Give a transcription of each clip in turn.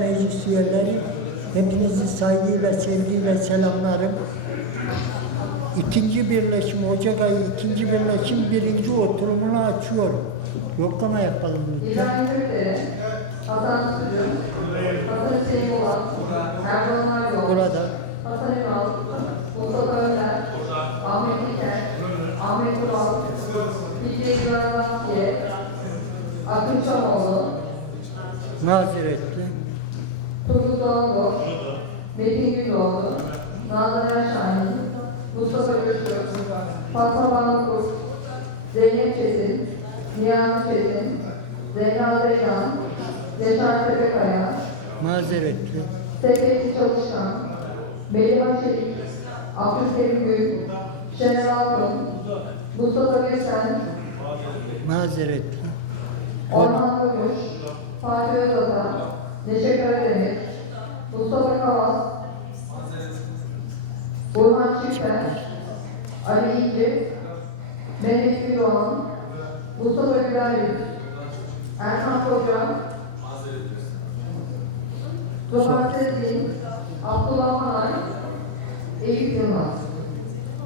Meclis üyeleri, hepinizi saygıyla, sevgiyle selamlarım. İkinci birleşim, Ocak ayı ikinci birleşim birinci oturumunu açıyorum. Yoklama yapalım lütfen. Hasan Sucu, Hasan Hüseyin Bolat, Erdoğan Ardoğan, Burada Hasan Ünal, Mustafa Önder, Ahmet İlker, Ahmet Kural, Fikri İbrahim Akın Çamoğlu, mazeretli, Turgut Doğanboş, Metin Gündoğdu, Nazan Erşahin, Mustafa Güçlü, Fatma Bankur, Zeynep Çetin, Nihan Çetin, Zehra Zeydan, Yaşar Tepekaya, mazeretli, Tevfik Çalışkan, Melih Çelik, Abdülkerim Gül, Şener Altun, Mustafa Gülsen, mazeretli, Orhan Gümüş, Fatih Özata, Neşe Karademir, Mustafa Kavas, Burhan Çiftler, Ali İnci, Mehmet Güldoğan, Mustafa Güler Yüz, Erkan Koca, Zuhal Sezgin, Abdullah Manay, Eyüp Yılmaz.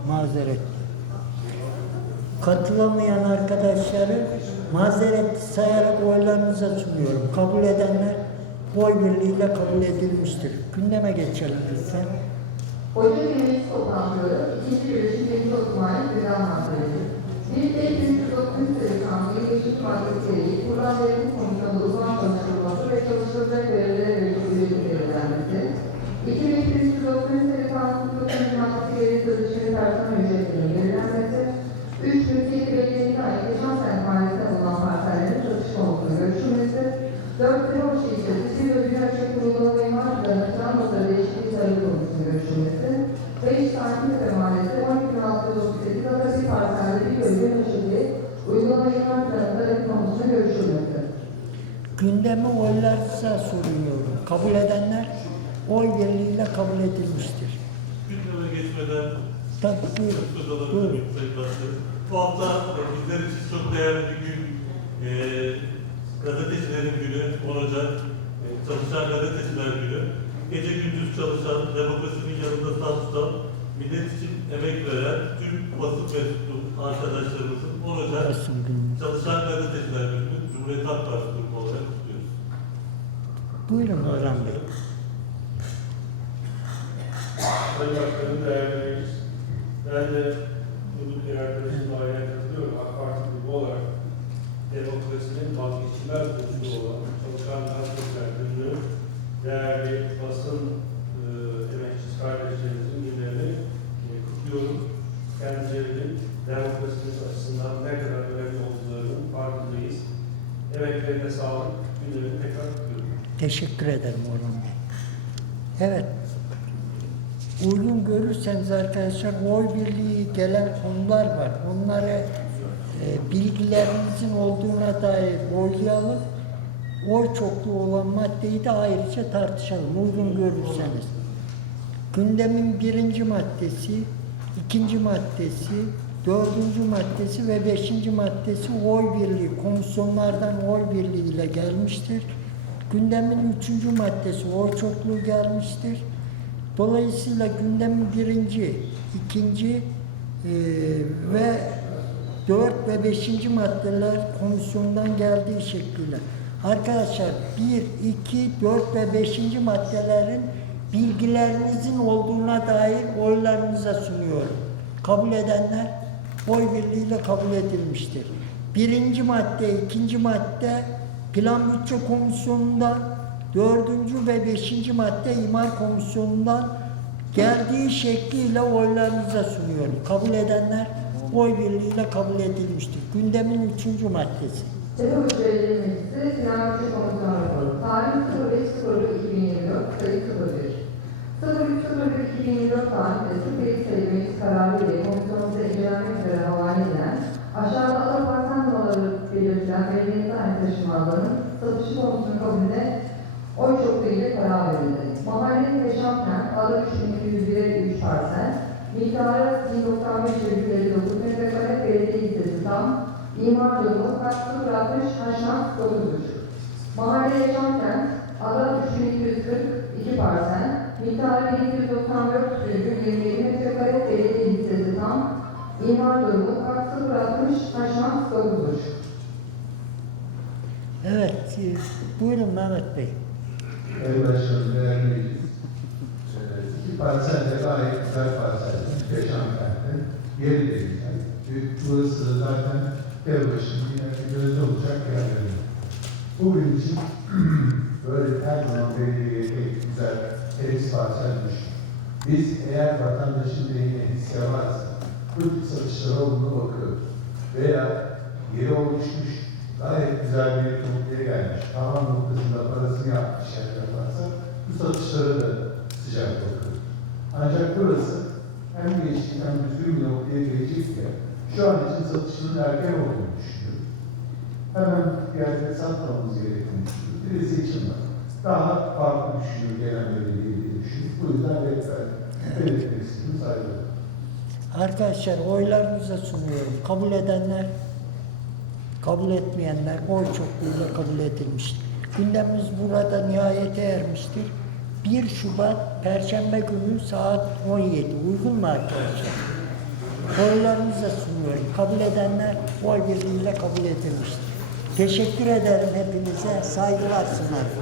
mazeretli. Katılamayan arkadaşları mazeret sayarak oylarınıza sunuyorum. Kabul edenler oy birliğiyle kabul edilmiştir. Gündeme geçelim lütfen. Ocak Meclis toplantıları, ikinci birleşim birinci oturmaya gündem maddeleri. Bir de 309 sayı kanunu, geçiş maddesi, kural denetim komisyonu uzman konuşulması ve çalışılacak görevlere verilmiş ücretin belirlenmesi. 2309 sayı kanunu, 9. maddesi gereği sözleşmeli personel ücretlerinin belirlenmesi. 3 mülkiyeti belirlediğine ait geçen sene mahallesinde bulunan parsellerin satış konusunda görüşülmesi. 4 Fenerbahçe ilçesi bir açık kurulunu ve imar planı plan notları değişikliği sayılı konusunda görüşülmesi. 5 Santim'de mahallesi 12.638 Atatürk parselde bir ödülü açıklığı uygulama imar planı tarafı konusunda görüşülmesi. Gündeme oylarınıza sunuyorum. Kabul edenler oy birliğiyle kabul edilmiştir. Gündeme geçmeden Tabii buyurun. söz alabilir buyurun. miyim Sayın Başkanım? Bu hafta bizler için çok değerli bir gün. E, gazetecilerin günü, 10 Ocak. E, çalışan gazeteciler günü. Gece gündüz çalışan, demokrasinin yanında saf tutan, millet için emek veren tüm basın mensubu arkadaşlarımızın 10 Ocak Basın günü. Çalışan Gazeteciler Günü Cumhuriyet Halk Partisi grubu olarak kutluyoruz. Buyurun Orhan Bey. Sayın Başkanım, değerli meclis, ben de Turgut bir arkadaşımla aynı katılıyorum. AK Parti grubu olarak demokrasinin vazgeçilmez unsuru olan çalışan gazeteciler gününü değerli basın e, emekçisi kardeşlerimizin günlerini e, kutluyorum. Kendilerinin demokrasimiz açısından ne kadar önemli olduklarının farkındayız. Emeklerine sağlık, günlerini tekrar kutluyorum. Teşekkür ederim Orhan Bey. Evet. Uygun görürseniz arkadaşlar oy birliği gelen konular var. Onları bilgilerinizin olduğuna dair oylayalım. Oy çokluğu olan maddeyi de ayrıca tartışalım. Uygun görürseniz. Gündemin birinci maddesi, ikinci maddesi, dördüncü maddesi ve beşinci maddesi oy birliği, komisyonlardan oy birliğiyle gelmiştir. Gündemin üçüncü maddesi oy çokluğu gelmiştir. Dolayısıyla gündemin birinci, ikinci eee, 4 ve 5. maddeler komisyondan geldiği şekliyle. Arkadaşlar 1, 2, 4 ve 5. maddelerin bilgilerinizin olduğuna dair oylarınıza sunuyorum. Kabul edenler oy birliğiyle kabul edilmiştir. Birinci madde, ikinci madde plan bütçe komisyonundan, dördüncü ve beşinci madde imar komisyonundan geldiği şekliyle oylarınıza sunuyorum. Kabul edenler oy birliğiyle kabul edilmiştir. Gündemin üçüncü maddesi. Terör Hücreleri Meclisi Plan Bütçe Komisyonu raporu. Tarih 05.04.2024 sayı 01. 03.01.2024 tarihinde 01 sayılı meclis kararı ile komisyonumuza aşağıda otoparktan numaraları belirtilen belediyenin aynı taşımalarının satışı konusunun kabulüne oy çokluğu ile karar verildi. Mahalle Yaşamken, adı 3201'e 3 parsel, miktarı 1095,59 metrekare belediye hissesi tam, imar durumu katkı bırakmış haşmat 9,5. Mahalle Yaşamken, Ada 3240 parsel, miktarı 794,27 metrekare belediye hissesi tam, imar durumu 060 taşmak stokludur. Evet, e, buyurun Mehmet Bey. Sayın Başkanım, değerli İki parsel de gayet güzel parsel. Yaşam kentte. Yeri de güzel. Burası zaten ev başında yine gözde olacak yerleri. Bugün için böyle her zaman belediyeye pek güzel temiz parsel düşün. Biz eğer vatandaşın lehine hisse varsa bu satışlara olumlu bakıyoruz. Veya yeri oluşmuş, gayet güzel bir noktaya gelmiş, tavan noktasında parasını yapmış yer yaparsa bu satışlara da sıcak bakıyoruz. Ancak burası hem geçtik hem düzgün bir noktaya gelecek ya, şu an için satışının erken olduğunu düşünüyorum. Hemen yerde satmamız gerektiğini düşünüyoruz. Birisi için var. Daha farklı düşünüyor genel belediye diye düşünüyor. Bu yüzden rehber belirtmesini saygılar. Arkadaşlar oylarınıza sunuyorum. Kabul edenler, kabul etmeyenler oy çokluğuyla kabul edilmiştir. Gündemimiz burada nihayete ermiştir. 1 Şubat Perşembe günü saat 17. Uygun mu arkadaşlar? Oylarınıza sunuyorum. Kabul edenler oy birliğiyle kabul edilmiştir. Teşekkür ederim hepinize. Saygılar sunarım.